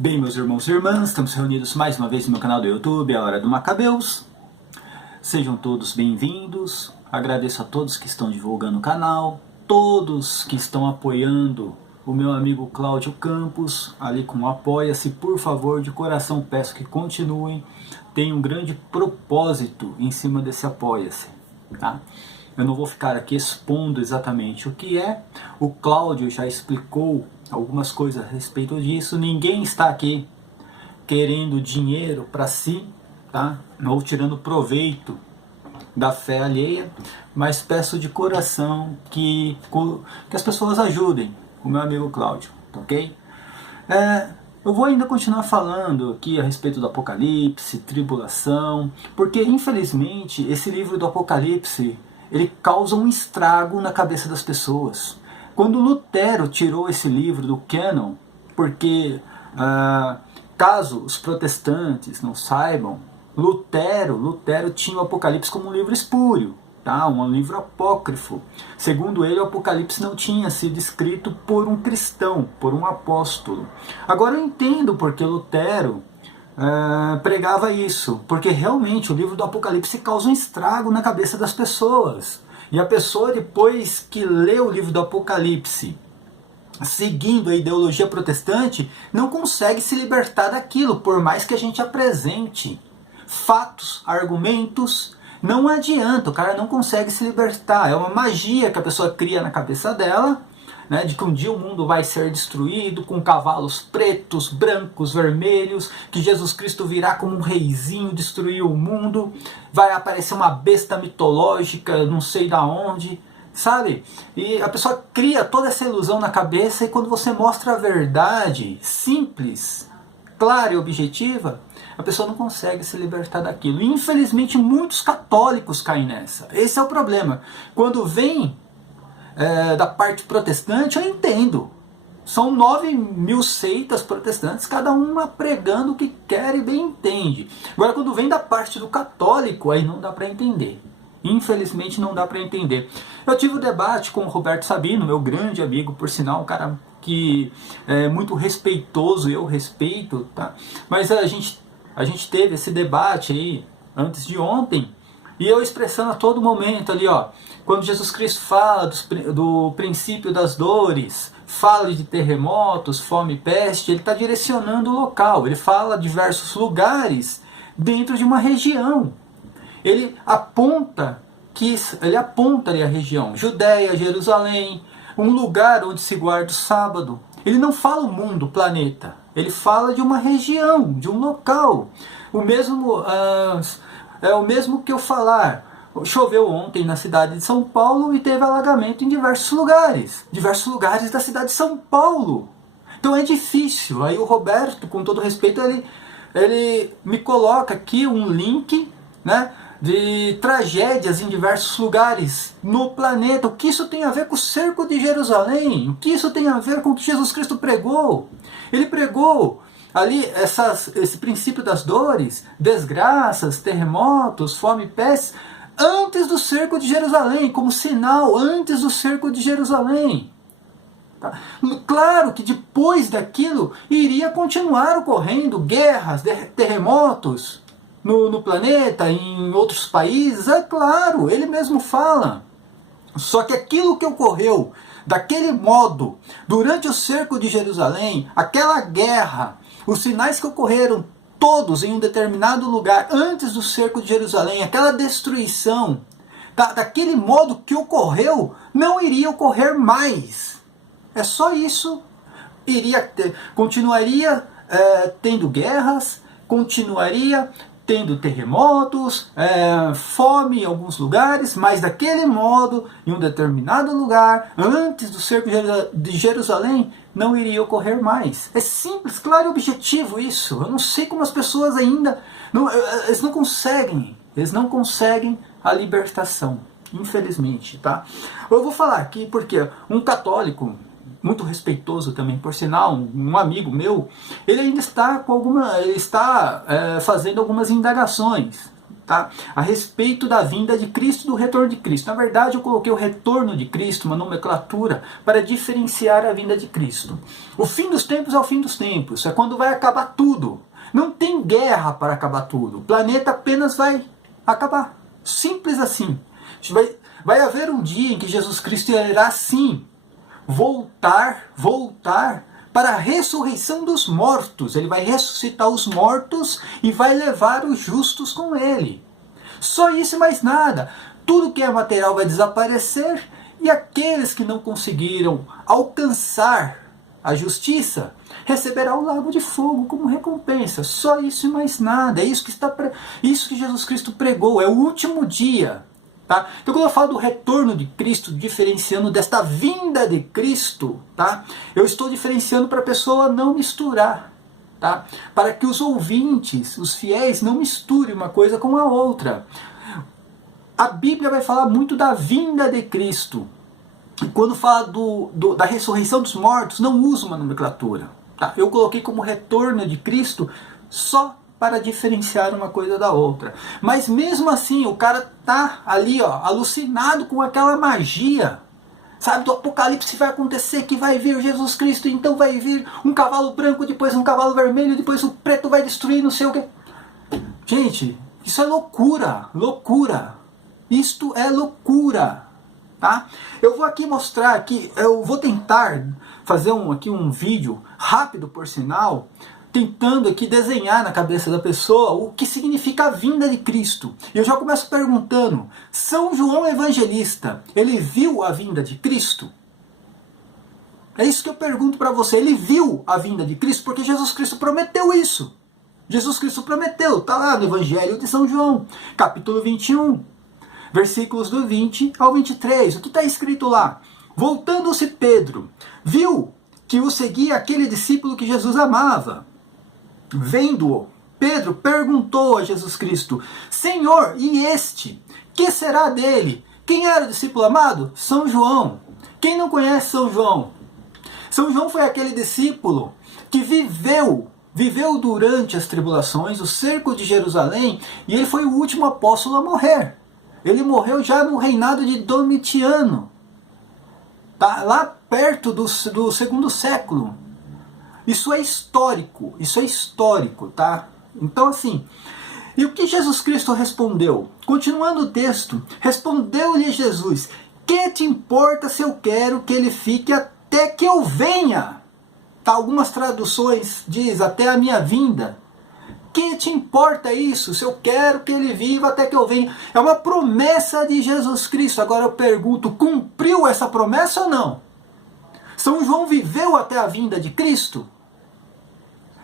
Bem, meus irmãos e irmãs, estamos reunidos mais uma vez no meu canal do YouTube, a Hora do Macabeus. Sejam todos bem-vindos. Agradeço a todos que estão divulgando o canal, todos que estão apoiando o meu amigo Cláudio Campos, ali com o Apoia-se. Por favor, de coração peço que continuem. Tem um grande propósito em cima desse Apoia-se, tá? Eu não vou ficar aqui expondo exatamente o que é. O Cláudio já explicou algumas coisas a respeito disso. Ninguém está aqui querendo dinheiro para si, tá? Ou tirando proveito da fé alheia, mas peço de coração que as pessoas ajudem o meu amigo Cláudio, tá ok? Eu vou ainda continuar falando aqui a respeito do Apocalipse, tribulação, porque infelizmente esse livro do Apocalipse ele causa um estrago na cabeça das pessoas. Quando Lutero tirou esse livro do cânon, porque caso os protestantes não saibam, Lutero tinha o Apocalipse como um livro espúrio, tá? Um livro apócrifo. Segundo ele, o Apocalipse não tinha sido escrito por um cristão, por um apóstolo. Agora eu entendo porque Lutero pregava isso, porque realmente o livro do Apocalipse causa um estrago na cabeça das pessoas. E a pessoa, depois que lê o livro do Apocalipse, seguindo a ideologia protestante, não consegue se libertar daquilo, por mais que a gente apresente fatos, argumentos, não adianta, o cara não consegue se libertar. É uma magia que a pessoa cria na cabeça dela, né, de que um dia o mundo vai ser destruído com cavalos pretos, brancos, vermelhos, que Jesus Cristo virá como um reizinho, destruir o mundo, vai aparecer uma besta mitológica, não sei da onde, sabe? E a pessoa cria toda essa ilusão na cabeça, e quando você mostra a verdade simples, clara e objetiva, a pessoa não consegue se libertar daquilo. E, infelizmente, muitos católicos caem nessa. Esse é o problema. Quando vem da parte protestante, eu entendo. São 9.000 seitas protestantes, cada uma pregando o que quer e bem entende. Agora, quando vem da parte do católico, aí não dá para entender. Infelizmente, não dá para entender. Eu tive um debate com o Roberto Sabino, meu grande amigo, por sinal, um cara que é muito respeitoso, eu respeito, tá? Mas a gente teve esse debate aí antes de ontem, e eu expressando a todo momento ali, ó, quando Jesus Cristo fala do princípio das dores, fala de terremotos, fome e peste, ele está direcionando o local, ele fala diversos lugares dentro de uma região. Ele aponta ali a região, Judéia, Jerusalém, um lugar onde se guarda o sábado. Ele não fala o mundo, o planeta, ele fala de uma região, de um local. O mesmo é o mesmo que eu falar, choveu ontem na cidade de São Paulo e teve alagamento em diversos lugares da cidade de São Paulo. Então é difícil. Aí o Roberto, com todo respeito, ele me coloca aqui um link, né, de tragédias em diversos lugares no planeta. O que isso tem a ver com o cerco de Jerusalém? O que isso tem a ver com o que Jesus Cristo pregou? Ele pregou ali esse princípio das dores, desgraças, terremotos, fome e peste, antes do cerco de Jerusalém, como sinal, antes do cerco de Jerusalém. Tá? Claro que depois daquilo iria continuar ocorrendo guerras, terremotos no planeta, em outros países, é claro, ele mesmo fala. Só que aquilo que ocorreu daquele modo durante o cerco de Jerusalém, aquela guerra, os sinais que ocorreram todos em um determinado lugar antes do cerco de Jerusalém, aquela destruição, daquele modo que ocorreu, não iria ocorrer mais. É só isso. Continuaria tendo guerras, continuaria tendo terremotos, fome em alguns lugares, mas daquele modo, em um determinado lugar, antes do cerco de Jerusalém, não iria ocorrer mais. É simples, claro e objetivo isso. Eu não sei como as pessoas ainda eles não conseguem a libertação, infelizmente, tá? Eu vou falar aqui porque um católico muito respeitoso também, por sinal, um amigo meu, ele ainda está fazendo algumas indagações tá? A respeito da vinda de Cristo, do retorno de Cristo. Na verdade, eu coloquei o retorno de Cristo, uma nomenclatura, para diferenciar a vinda de Cristo. O fim dos tempos é o fim dos tempos, é quando vai acabar tudo. Não tem guerra para acabar tudo. O planeta apenas vai acabar. Simples assim. Vai haver um dia em que Jesus Cristo irá sim voltar para a ressurreição dos mortos. Ele vai ressuscitar os mortos e vai levar os justos com ele. Só isso e mais nada. Tudo que é material vai desaparecer e aqueles que não conseguiram alcançar a justiça receberá o lago de fogo como recompensa. Só isso e mais nada. É isso que Jesus Cristo pregou. É o último dia. Tá? Então, quando eu falo do retorno de Cristo, diferenciando desta vinda de Cristo, tá? Eu estou diferenciando para a pessoa não misturar. Tá? Para que os ouvintes, os fiéis, não misturem uma coisa com a outra. A Bíblia vai falar muito da vinda de Cristo. E quando fala da ressurreição dos mortos, não usa uma nomenclatura. Tá? Eu coloquei como retorno de Cristo só para diferenciar uma coisa da outra. Mas mesmo assim, o cara tá ali, ó, alucinado com aquela magia. Sabe, do Apocalipse vai acontecer que vai vir Jesus Cristo, então vai vir um cavalo branco, depois um cavalo vermelho, depois o preto vai destruir, não sei o que. Gente, isso é loucura, loucura. Isto é loucura, tá? Eu vou aqui mostrar aqui, eu vou tentar fazer aqui um vídeo rápido, por sinal, tentando aqui desenhar na cabeça da pessoa o que significa a vinda de Cristo. E eu já começo perguntando, São João Evangelista, ele viu a vinda de Cristo? É isso que eu pergunto para você. Ele viu a vinda de Cristo porque Jesus Cristo prometeu isso. Jesus Cristo prometeu, está lá no Evangelho de São João, capítulo 21, versículos do 20 ao 23. O que está escrito lá? Voltando-se Pedro, viu que o seguia aquele discípulo que Jesus amava. Vendo-o, Pedro perguntou a Jesus Cristo, Senhor, e este? Que será dele? Quem era o discípulo amado? São João. Quem não conhece São João? São João foi aquele discípulo que viveu durante as tribulações, o cerco de Jerusalém, e ele foi o último apóstolo a morrer. Ele morreu já no reinado de Domitiano, tá? Lá perto do segundo século. Isso é histórico, tá? Então assim, e o que Jesus Cristo respondeu? Continuando o texto, respondeu-lhe Jesus, que te importa se eu quero que ele fique até que eu venha? Tá? Algumas traduções diz até a minha vinda. Que te importa isso? Se eu quero que ele viva até que eu venha? É uma promessa de Jesus Cristo. Agora eu pergunto, cumpriu essa promessa ou não? São João viveu até a vinda de Cristo?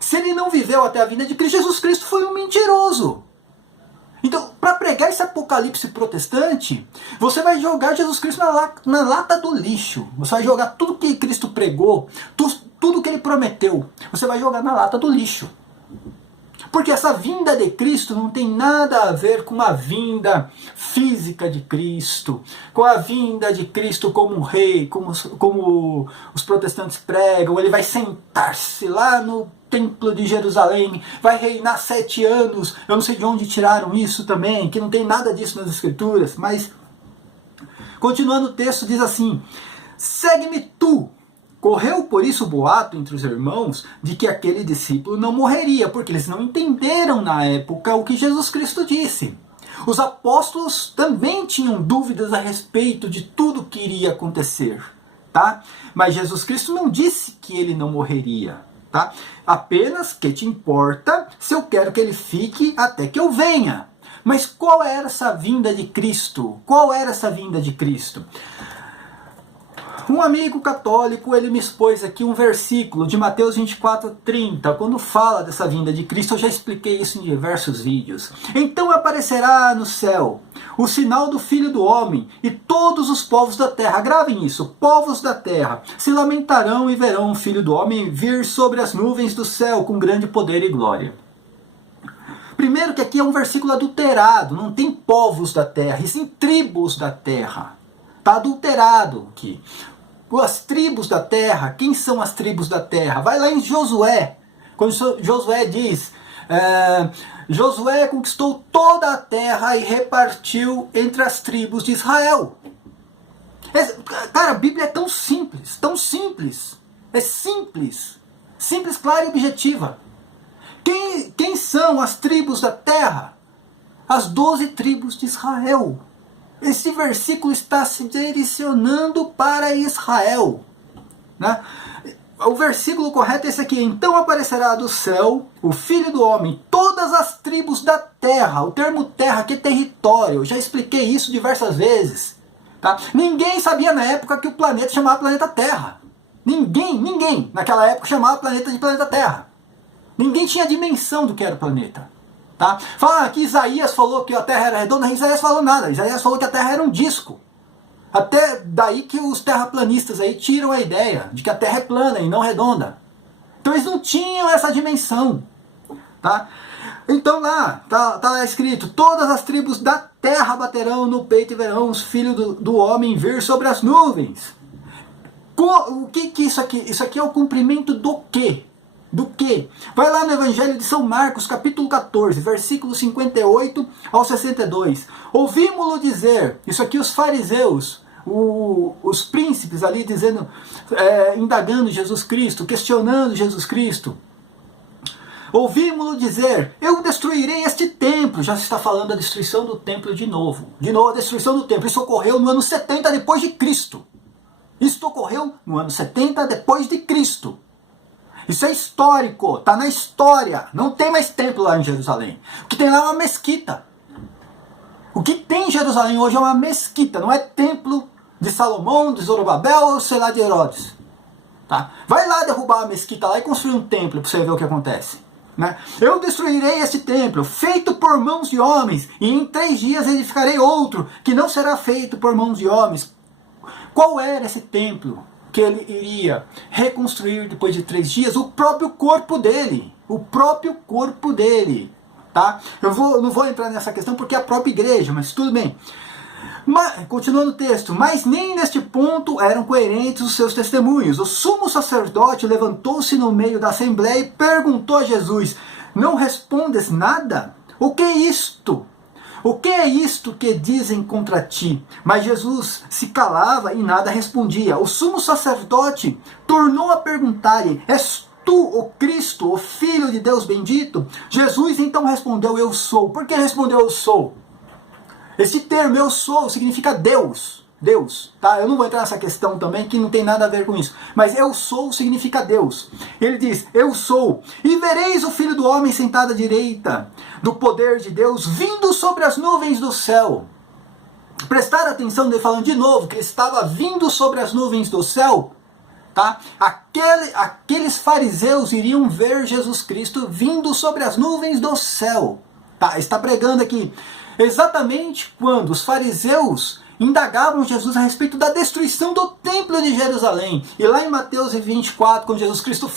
Se ele não viveu até a vinda de Cristo, Jesus Cristo foi um mentiroso. Então, para pregar esse apocalipse protestante, você vai jogar Jesus Cristo na lata do lixo. Você vai jogar tudo que Cristo pregou, tudo que ele prometeu, você vai jogar na lata do lixo. Porque essa vinda de Cristo não tem nada a ver com a vinda física de Cristo, com a vinda de Cristo como um rei, como os protestantes pregam. Ele vai sentar-se lá no templo de Jerusalém, vai reinar 7 anos. Eu não sei de onde tiraram isso também, que não tem nada disso nas Escrituras. Mas, continuando o texto, diz assim, segue-me tu. Correu por isso o boato entre os irmãos de que aquele discípulo não morreria, porque eles não entenderam na época o que Jesus Cristo disse. Os apóstolos também tinham dúvidas a respeito de tudo que iria acontecer, tá? Mas Jesus Cristo não disse que ele não morreria, tá? Apenas que te importa se eu quero que ele fique até que eu venha. Mas qual era essa vinda de Cristo? Qual era essa vinda de Cristo? Um amigo católico, ele me expôs aqui um versículo de Mateus 24:30, quando fala dessa vinda de Cristo. Eu já expliquei isso em diversos vídeos. Então aparecerá no céu o sinal do Filho do Homem, e todos os povos da terra, gravem isso, povos da terra, se lamentarão e verão o Filho do Homem vir sobre as nuvens do céu com grande poder e glória. Primeiro que aqui é um versículo adulterado, não tem povos da terra, e sim tribos da terra. Está adulterado aqui. As tribos da terra, quem são as tribos da terra? Vai lá em Josué, quando Josué diz, Josué conquistou toda a terra e repartiu entre as tribos de Israel. Cara, a Bíblia é tão simples, tão simples. É simples. Simples, clara e objetiva. Quem são as tribos da terra? As 12 tribos de Israel. Esse versículo está se direcionando para Israel, né? O versículo correto é esse aqui. Então aparecerá do céu o Filho do Homem, todas as tribos da terra. O termo terra aqui é território. Eu já expliquei isso diversas vezes. Tá? Ninguém sabia na época que o planeta chamava planeta Terra. Ninguém naquela época chamava o planeta de planeta Terra. Ninguém tinha dimensão do que era o planeta. Tá? Fala que Isaías falou que a Terra era redonda. Isaías falou nada. Isaías falou que a Terra era um disco. Até daí que os terraplanistas aí tiram a ideia de que a Terra é plana e não redonda. Então eles não tinham essa dimensão. Tá? Então lá, tá lá escrito: todas as tribos da terra baterão no peito e verão os filhos do homem vir sobre as nuvens. O que é isso aqui? Isso aqui é o cumprimento do quê? Do quê? Vai lá no Evangelho de São Marcos, capítulo 14, versículo 58 ao 62. Ouvimos-lo dizer, isso aqui os fariseus, os príncipes ali dizendo, indagando Jesus Cristo, questionando Jesus Cristo. Ouvimos-lo dizer, eu destruirei este templo. Já se está falando da destruição do templo de novo. De novo a destruição do templo. Isso ocorreu no ano 70 depois de Cristo. Isso ocorreu no ano 70 depois de Cristo. Isso é histórico, está na história. Não tem mais templo lá em Jerusalém. O que tem lá é uma mesquita. O que tem em Jerusalém hoje é uma mesquita. Não é templo de Salomão, de Zorobabel ou sei lá de Herodes. Tá? Vai lá derrubar a mesquita lá e construir um templo para você ver o que acontece. Né? Eu destruirei este templo, feito por mãos de homens, e em 3 dias edificarei outro, que não será feito por mãos de homens. Qual era esse templo que ele iria reconstruir depois de 3 dias? O próprio corpo dele. O próprio corpo dele. Tá? Não vou entrar nessa questão porque é a própria igreja, mas tudo bem. Continuando o texto, mas nem neste ponto eram coerentes os seus testemunhos. O sumo sacerdote levantou-se no meio da assembleia e perguntou a Jesus: não respondes nada? O que é isto? O que é isto que dizem contra ti? Mas Jesus se calava e nada respondia. O sumo sacerdote tornou a perguntar-lhe: és tu o Cristo, o Filho de Deus bendito? Jesus então respondeu: eu sou. Por que respondeu eu sou? Esse termo eu sou significa Deus. Deus, tá? Eu não vou entrar nessa questão também, que não tem nada a ver com isso. Mas eu sou significa Deus. Ele diz, eu sou. E vereis o Filho do Homem sentado à direita do poder de Deus, vindo sobre as nuvens do céu. Prestar atenção dele falando de novo, que ele estava vindo sobre as nuvens do céu. Tá? Aqueles fariseus iriam ver Jesus Cristo vindo sobre as nuvens do céu. Tá? Está pregando aqui. Exatamente quando os fariseus indagavam Jesus a respeito da destruição do templo de Jerusalém. E lá em Mateus 24, quando Jesus Cristo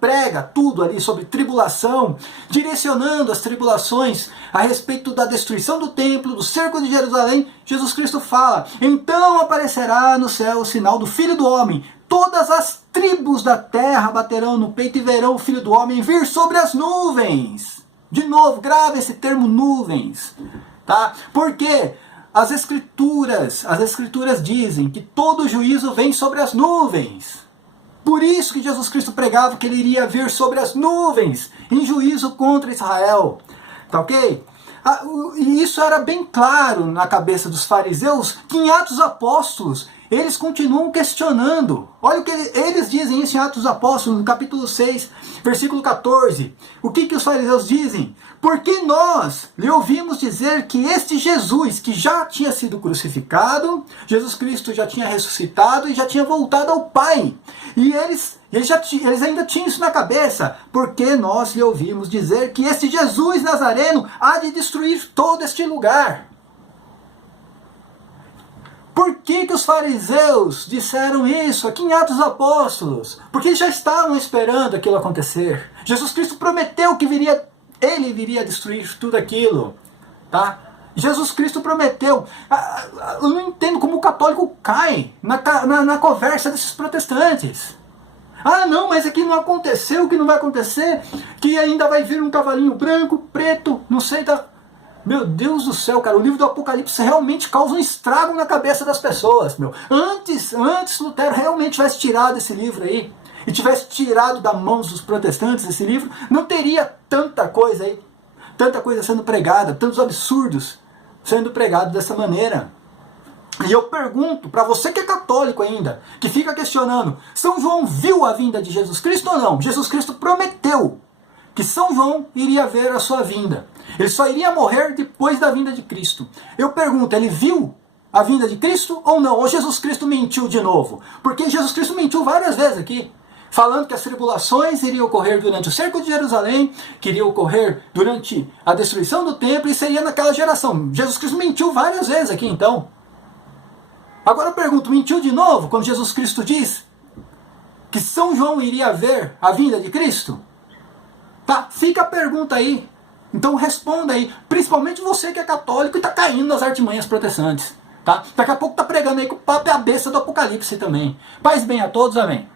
prega tudo ali sobre tribulação, direcionando as tribulações a respeito da destruição do templo, do cerco de Jerusalém, Jesus Cristo fala: então aparecerá no céu o sinal do Filho do Homem. Todas as tribos da terra baterão no peito e verão o Filho do Homem vir sobre as nuvens. De novo, grave esse termo nuvens, tá? Porque as escrituras dizem que todo juízo vem sobre as nuvens. Por isso que Jesus Cristo pregava que ele iria vir sobre as nuvens em juízo contra Israel, tá ok? E isso era bem claro na cabeça dos fariseus, que em Atos Apóstolos eles continuam questionando. Olha o que eles dizem isso em Atos dos Apóstolos, no capítulo 6, versículo 14. O que os fariseus dizem? Porque nós lhe ouvimos dizer que este Jesus, que já tinha sido crucificado, Jesus Cristo já tinha ressuscitado e já tinha voltado ao Pai. E eles ainda tinham isso na cabeça. Porque nós lhe ouvimos dizer que este Jesus Nazareno há de destruir todo este lugar. Por que os fariseus disseram isso aqui em Atos dos Apóstolos? Porque eles já estavam esperando aquilo acontecer. Jesus Cristo prometeu que ele viria destruir tudo aquilo. Tá? Jesus Cristo prometeu. Eu não entendo como o católico cai na conversa desses protestantes. Ah, não, mas aqui não aconteceu, que não vai acontecer, que ainda vai vir um cavalinho branco, preto, não sei, tá... Meu Deus do céu, cara, o livro do Apocalipse realmente causa um estrago na cabeça das pessoas, meu. Antes Lutero realmente tivesse tirado esse livro aí, e tivesse tirado das mãos dos protestantes esse livro, não teria tanta coisa aí, tanta coisa sendo pregada, tantos absurdos sendo pregados dessa maneira. E eu pergunto, para você que é católico ainda, que fica questionando, São João viu a vinda de Jesus Cristo ou não? Jesus Cristo prometeu que São João iria ver a sua vinda. Ele só iria morrer depois da vinda de Cristo. Eu pergunto, ele viu a vinda de Cristo ou não? Ou Jesus Cristo mentiu de novo? Porque Jesus Cristo mentiu várias vezes aqui, falando que as tribulações iriam ocorrer durante o cerco de Jerusalém, que iriam ocorrer durante a destruição do templo, e seria naquela geração. Jesus Cristo mentiu várias vezes aqui, então. Agora eu pergunto, mentiu de novo quando Jesus Cristo diz que São João iria ver a vinda de Cristo? Tá? Fica a pergunta aí. Então responda aí, principalmente você que é católico e está caindo nas artimanhas protestantes. Tá? Daqui a pouco está pregando aí que o papo é a besta do Apocalipse também. Paz bem a todos, amém.